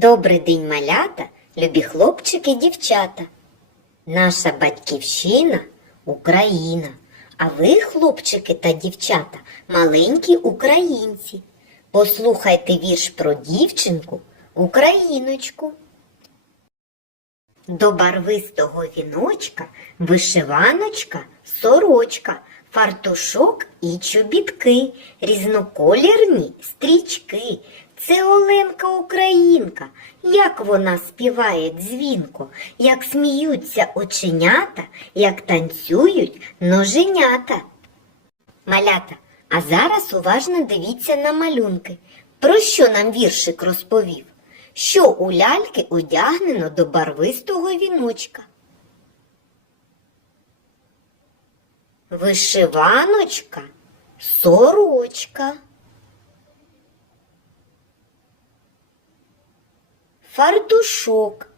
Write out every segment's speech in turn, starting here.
Добрий день, малята, любі хлопчики, дівчата. Наша батьківщина Україна. А ви, хлопчики та дівчата, маленькі українці. Послухайте вірш про дівчинку, україночку. До барвистого віночка вишиваночка, сорочка, фартушок і чобітки, різноколірні стрічки. Це Оленка Українка. Як вона співає дзвінко, як сміються оченята, як танцюють ноженята. Малята, а зараз уважно дивіться на малюнки. Про що нам віршик розповів? Що у ляльки одягнено до барвистого віночка? Вишиваночка, сорочка. Фартушок.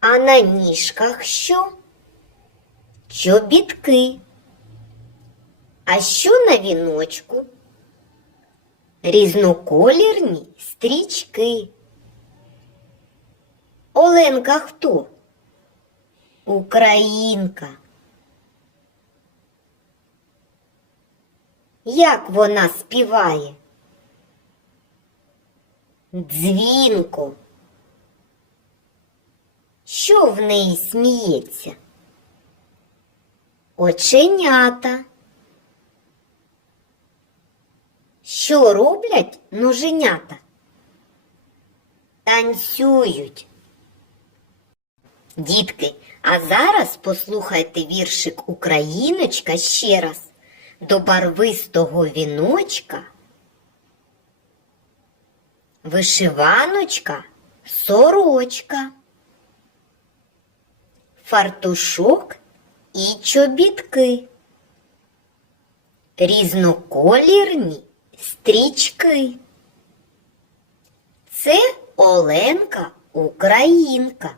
А на ніжках що? Чобітки. А що на віночку? Різноколірні стрічки. Оленка хто? Українка. Як вона співає? Дзвінко. Що в неї сміється? Оченята. Що роблять ноженята? Танцюють. Дітки, а зараз послухайте віршик Україночка ще раз. До барвистого віночка. Вишиваночка, сорочка, фартушок і чобітки, різноколірні стрічки. Це Оленка Українка.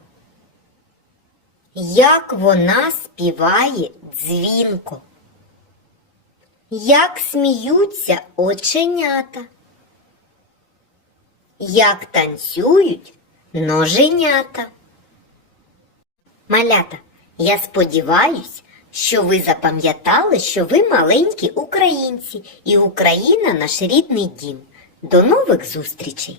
Як вона співає дзвінко, як сміються оченята, як танцюють ноженята. Малята, я сподіваюсь, що ви запам'ятали, що ви маленькі українці, і Україна наш рідний дім. До нових зустрічей!